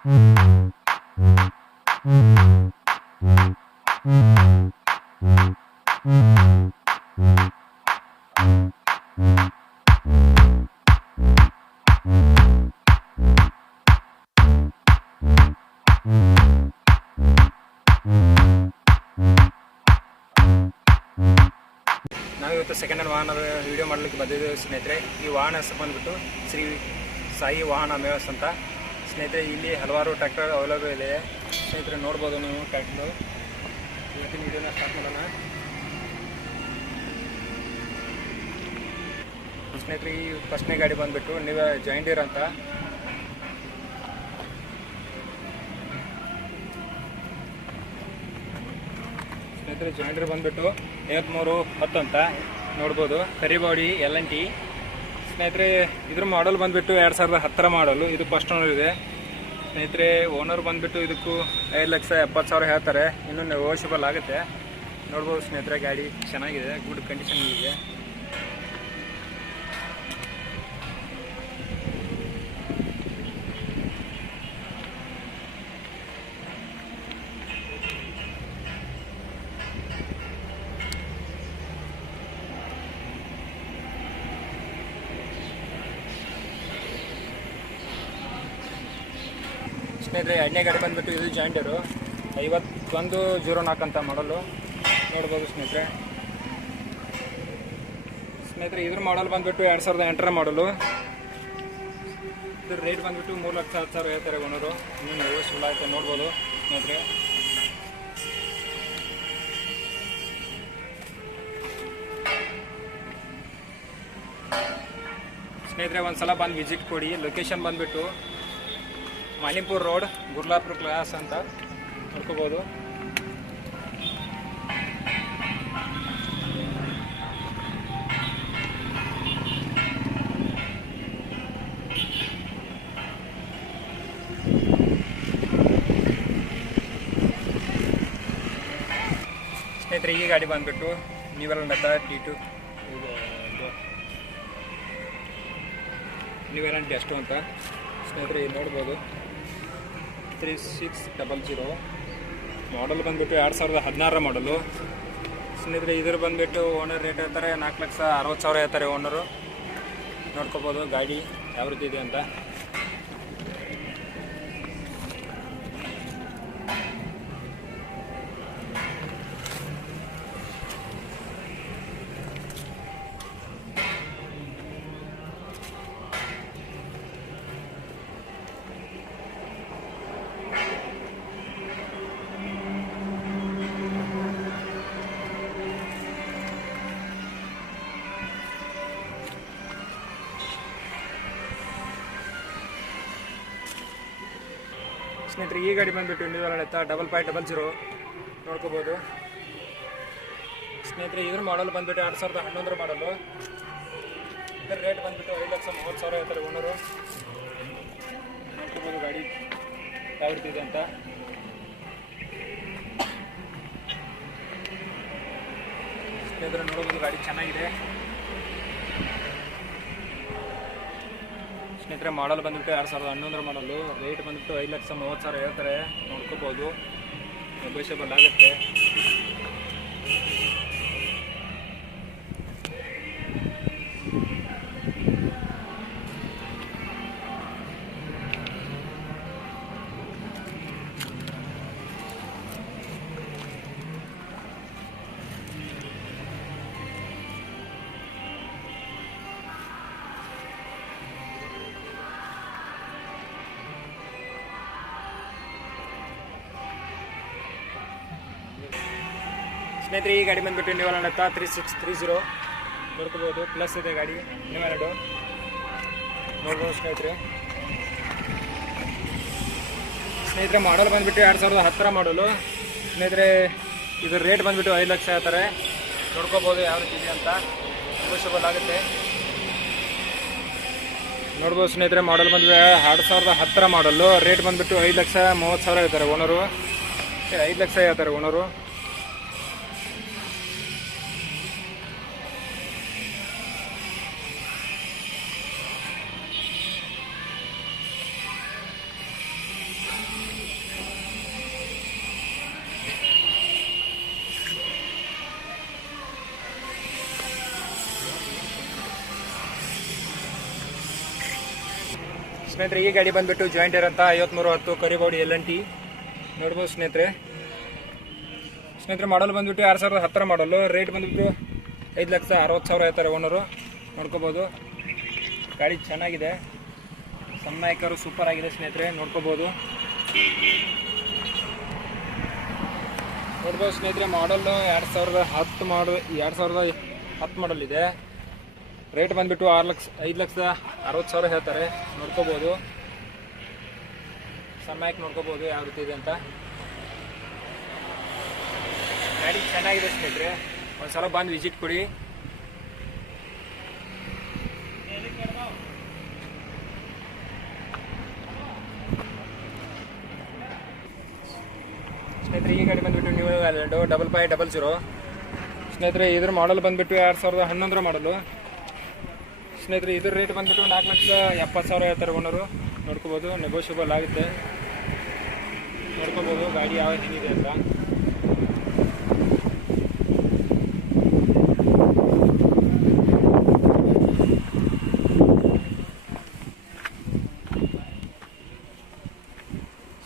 ನಾವಿವತ್ತು second hand ವಾಹನದ video ಮಾಡಲಿಕ್ಕೆ ಬಂದಿದ್ದೇವೆ ಸ್ನೇಹಿತರೆ. ಈ ವಾಹನ ಹೆಸರು ಬಂದುಬಿಟ್ಟು ಶ್ರೀ ಸಾಯಿ ವಾಹನ ಮೇವಸ್ ಅಂತ. ಸ್ನೇಹಿತರೆ, ಇಲ್ಲಿ ಹಲವಾರು ಟ್ರ್ಯಾಕ್ಟರ್ ಅವೈಲೇಬಲ್ ಇದೆ ಸ್ನೇಹಿತರೆ. ನೋಡ್ಬೋದು ನೀವು ಟ್ರ್ಯಾಕ್ಟರ್. ಇವತ್ತಿನ ವಿಡಿಯೋನ ಸ್ಟಾರ್ಟ್ ಮಾಡೋಣ ಸ್ನೇಹಿತರೆ. ಈ ಫಸ್ಟ್ನೇ ಗಾಡಿ ಬಂದುಬಿಟ್ಟು ನೀವು ಜಾಯಿಂಡೀರ್ ಅಂತ. ಸ್ನೇಹಿತರೆ, ಜಾಯಿಂಡರ್ ಬಂದುಬಿಟ್ಟು 5310 ಅಂತ ನೋಡ್ಬೋದು. ಕರಿ ಬಾಡಿ LNT. ಸ್ನೇಹಿತರೆ, ಇದ್ರ ಮಾಡಲ್ ಬಂದುಬಿಟ್ಟು 2010 ಮಾಡಲು. ಇದು ಫಸ್ಟ್ ಓನರ್ ಇದೆ ಸ್ನೇಹಿತರೆ. ಓನರ್ ಬಂದುಬಿಟ್ಟು ಇದಕ್ಕೂ 5,70,000 ಹೇಳ್ತಾರೆ. ಇನ್ನೂ ನೆಗೋಷಿಯಬಲ್ ಆಗುತ್ತೆ. ನೋಡ್ಬೋದು ಸ್ನೇಹಿತರೆ, ಗಾಡಿ ಚೆನ್ನಾಗಿದೆ, ಗುಡ್ ಕಂಡೀಷನ್ ಇದೆ. ಸ್ನೇಹಿತರೆ, ಎರಡನೇ ಗಾಡಿ ಬಂದುಬಿಟ್ಟು ಇದು ಜಾಯಿಂಡರು 5104 ಅಂತ ಮಾಡಲು. ನೋಡ್ಬೋದು ಸ್ನೇಹಿತರೆ. ಇದ್ರ ಮಾಡಲ್ ಬಂದುಬಿಟ್ಟು 2008 ಮಾಡಲು. ಇದ್ರ ರೇಟ್ ಬಂದುಬಿಟ್ಟು 3,10,000 ಹೇಳ್ತಾರೆ ಓನರು. ಇನ್ನೂ ನೆಗೋಷಿಯಬಲ್ ಆಗುತ್ತೆ. ನೋಡ್ಬೋದು ಸ್ನೇಹಿತರೆ, ಒಂದ್ಸಲ ಬಂದು ವಿಸಿಟ್ ಕೊಡಿ. ಲೊಕೇಶನ್ ಬಂದುಬಿಟ್ಟು ಮಾಲಿಂಪುರ್ ರೋಡ್, ಗುರ್ಲಾಪುರ ಕ್ಲಾಸ್ ಅಂತ ನೋಡ್ಕೋಬೋದು. ಸ್ನೇಹಿತರೆ, ಈ ಗಾಡಿ ಬಂದುಬಿಟ್ಟು ನೀವೆಲ್ಲ T2 ನೀವೆಲ್ಲ ಎಷ್ಟು ಅಂತ ಸ್ನೇಹಿತರೆ ನೋಡ್ಬೋದು. 3600 ಮಾಡಲ್ ಬಂದುಬಿಟ್ಟು 2016 ಮಾಡಲು. ಸ್ನೇಹಿತರೆ, ಇದ್ರ ಬಂದುಬಿಟ್ಟು ಓನರ್ ರೇಟ್ ಹೇಳ್ತಾರೆ 4,60,000 ಹೇಳ್ತಾರೆ ಓನರು. ನೋಡ್ಕೋಬೋದು ಗಾಡಿ ಯಾವ ರೀತಿ ಇದೆ ಅಂತ. ಸ್ನೇಹಿತರೆ, ಈ ಗಾಡಿ ಬಂದುಬಿಟ್ಟು ನೀವೆಲ್ಲ 5500 ನೋಡ್ಕೋಬೋದು. ಸ್ನೇಹಿತರೆ, ಇದ್ರ ಮಾಡಲ್ ಬಂದುಬಿಟ್ಟು 2011 ಮಾಡಲು. ಇದರ ರೇಟ್ ಬಂದುಬಿಟ್ಟು 5,30,000 ಹೇಳ್ತಾರೆ ಓನರು. ನೋಡ್ಕೋಬೋದು ಗಾಡಿ ಯಾವ ರೀತಿ ಇದೆ ಅಂತ. ಸ್ನೇಹಿತರೆ, ನೋಡ್ಬೋದು ಗಾಡಿ ಚೆನ್ನಾಗಿದೆ. ಸ್ನೇಹಿತರೆ, ಮಾಡಲ್ ಬಂದುಬಿಟ್ಟು 2011 ಮಾಡಲು. ರೇಟ್ ಬಂದುಬಿಟ್ಟು 5,30,000 ಹೇಳ್ತಾರೆ. ನೋಡ್ಕೋಬೋದು, ನೆಗೋಷಿಯಬಲ್ ಆಗುತ್ತೆ. ಸ್ನೇಹಿತರೆ, ಈ ಗಾಡಿ ಬಂದುಬಿಟ್ಟು ನೀವೆಲ್ಲ 3630 ನೋಡ್ಕೋಬೋದು. ಪ್ಲಸ್ ಇದೆ ಗಾಡಿ ನೀವೆರಡು ನೋಡ್ಬೋದು ಸ್ನೇಹಿತರೆ. ಮಾಡಲ್ ಬಂದುಬಿಟ್ಟು 2010 ಮಾಡಲು. ಸ್ನೇಹಿತರೆ, ಇದ್ರ ರೇಟ್ ಬಂದುಬಿಟ್ಟು 5 ಲಕ್ಷ ಹೇಳ್ತಾರೆ. ನೋಡ್ಕೋಬೋದು ಯಾವ ರೀತಿ ಇದೆ ಅಂತ. ನೆಗೋಷಿಯಬಲ್ ಆಗುತ್ತೆ. ನೋಡ್ಬೋದು ಸ್ನೇಹಿತರೆ, ಮಾಡಲ್ ಬಂದು 2010 ಮಾಡಲು. ರೇಟ್ ಬಂದುಬಿಟ್ಟು 5,30,000 ಹೇಳ್ತಾರೆ ಓನರು. 5 ಲಕ್ಷ ಹೇಳ್ತಾರೆ ಓನರು. ಸ್ನೇಹಿತರೆ ಈ ಗಾಡಿ ಬಂದ್ಬಿಟ್ಟು ಜಾಯಿಂಟರ್ ಅಂತ 5310 ಕರಿಬಾಡಿ LNT ನೋಡ್ಬೋದು ಸ್ನೇಹಿತರೆ. ಮಾಡಲ್ ಬಂದ್ಬಿಟ್ಟು 2010 ಮಾಡಲು, ರೇಟ್ ಬಂದ್ಬಿಟ್ಟು 5,60,000 ಹೇಳ್ತಾರೆ ಓನರು. ನೋಡ್ಕೋಬೋದು ಗಾಡಿ ಚೆನ್ನಾಗಿದೆ, ಸನ್ಮಾಯ್ಕರು ಸೂಪರ್ ಆಗಿದೆ ಸ್ನೇಹಿತರೆ. ನೋಡ್ಕೋಬೋದು ಸ್ನೇಹಿತರೆ. ಮಾಡಲ್ಲು 2010 ಮಾಡಲ್ ಇದೆ. ರೇಟ್ ಬಂದ್ಬಿಟ್ಟು 5,60,000 ಹೇಳ್ತಾರೆ. ನೋಡ್ಕೋಬೋದು ಸನ್ಮಾಯ್ಕ್ ನೋಡ್ಕೋಬೋದು ಯಾವ ರೀತಿ ಇದೆ ಅಂತ. ಗಾಡಿ ಚೆನ್ನಾಗಿದೆ ಸ್ನೇಹಿತರೆ, ಒಂದ್ಸಲ ಬಂದು ವಿಸಿಟ್ ಕೊಡಿ. ಸ್ನೇಹಿತರೆ ಈ ಗಾಡಿ ಬಂದ್ಬಿಟ್ಟು ನ್ಯೂ ವ್ಯಾಲೆಂಡು 5500 ಸ್ನೇಹಿತರೆ. ಇದ್ರ ಮಾಡಲ್ ಬಂದ್ಬಿಟ್ಟು 2011 ಮಾಡಲು ಸ್ನೇಹಿತರೆ. ಇದ್ರ ರೇಟ್ ಬಂದ್ಬಿಟ್ಟು 4,70,000 ಹೇಳ್ತಾರೆ ಓನರು. ನೋಡ್ಕೋಬೋದು ನೆಗೋಷಿಯಬಲ್ ಆಗುತ್ತೆ. ನೋಡ್ಕೋಬೋದು ಗಾಡಿ ಯಾವ ಏನಿದೆ ಅಂತ.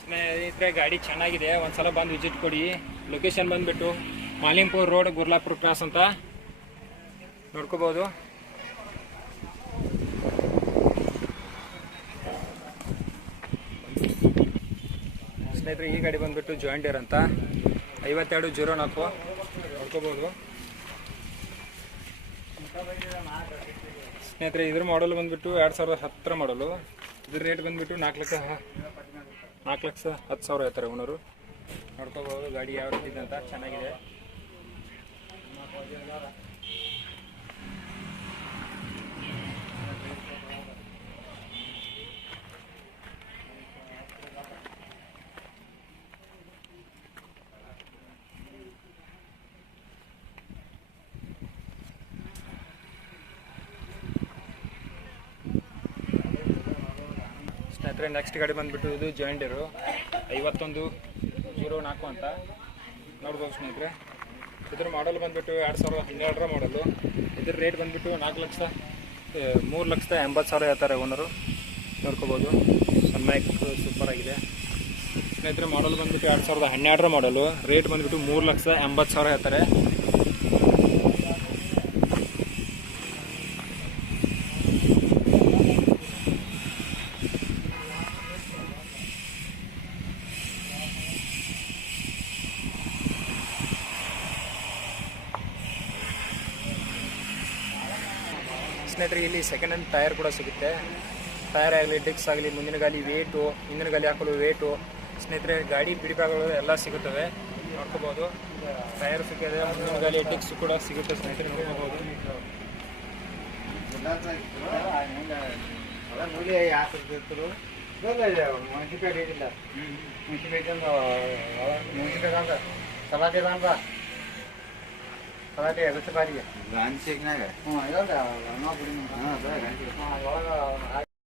ಸ್ನೇಹಿತರೆ ಗಾಡಿ ಚೆನ್ನಾಗಿದೆ, ಒಂದ್ಸಲ ಬಂದು ವಿಸಿಟ್ ಕೊಡಿ. ಲೊಕೇಶನ್ ಬಂದ್ಬಿಟ್ಟು ಮಾಲಿಂಪುರ್ ರೋಡ್, ಗುರ್ಲಾಪುರ ಕ್ರಾಸ್ ಅಂತ. ನೋಡ್ಕೋಬೋದು ಸ್ನೇಹಿತರೆ. ಈ ಗಾಡಿ ಬಂದ್ಬಿಟ್ಟು ಜಾಯಿಂಟರ್ ಅಂತ 5204 ನೋಡ್ಕೋಬೋದು ಸ್ನೇಹಿತರೆ. ಇದ್ರ ಮಾಡಲ್ ಬಂದ್ಬಿಟ್ಟು 2010 ಮಾಡಲು. ಇದ್ರ ರೇಟ್ ಬಂದ್ಬಿಟ್ಟು 4,10,000 ಹೇಳ್ತಾರೆ ಓನರು. ನೋಡ್ಕೋಬೋದು ಗಾಡಿ ಯಾವ ರೀತಿ ಇದೆ ಅಂತ, ಚೆನ್ನಾಗಿದೆ. ಸ್ನೇಹಿತರೆ ನೆಕ್ಸ್ಟ್ ಗಾಡಿ ಬಂದ್ಬಿಟ್ಟು ಇದು ಜಾಯಿಂಟರು 5104 ಅಂತ. ನೋಡ್ಬೋದು ಸ್ನೇಹಿತರೆ. ಇದ್ರ ಮಾಡಲ್ ಬಂದ್ಬಿಟ್ಟು 2012 ಮಾಡಲು. ಇದ್ರ ರೇಟ್ ಬಂದ್ಬಿಟ್ಟು 3,80,000 ಹೇಳ್ತಾರೆ ಓನರು. ನೋಡ್ಕೋಬೋದು ಸನ್ಮೈಕ್ ಸೂಪರ್ ಆಗಿದೆ ಸ್ನೇಹಿತರೆ. ಮಾಡಲ್ ಬಂದ್ಬಿಟ್ಟು 2012 ಮಾಡಲು. ರೇಟ್ ಬಂದ್ಬಿಟ್ಟು 3,80,000 ಹೇಳ್ತಾರೆ. ಸ್ನೇಹಿತರೆ ಇಲ್ಲಿ ಸೆಕೆಂಡ್ ಹ್ಯಾಂಡ್ ಟೈರ್ ಕೂಡ ಸಿಗುತ್ತೆ. ಟೈರ್ ಆಗಲಿ, ಡಿಕ್ಸ್ ಆಗಲಿ, ಮುಂದಿನ ಗಾಲಿ ವೇಟು, ಹಿಂದಿನ ಗಾಲಿ ಹಾಕಲು ವೇಟು ಸ್ನೇಹಿತರೆ. ಗಾಡಿ ಬಿಡಿಭಾಗಗಳು ಎಲ್ಲ ಸಿಗುತ್ತವೆ. ನೋಡ್ಕೋಬೋದು ಟೈರ್ ಸಿಗುತ್ತೆ, ಮುಂದಿನ ಗಾಲಿ ಡಿಕ್ಸ್ ಕೂಡ ಸಿಗುತ್ತೆ ಸ್ನೇಹಿತರೆ. ನೋಡ್ಕೋಬೋದು ಗಾಡಿ ಎದುರು ಬಾರಿಗೆ ಗಾಂಧಿ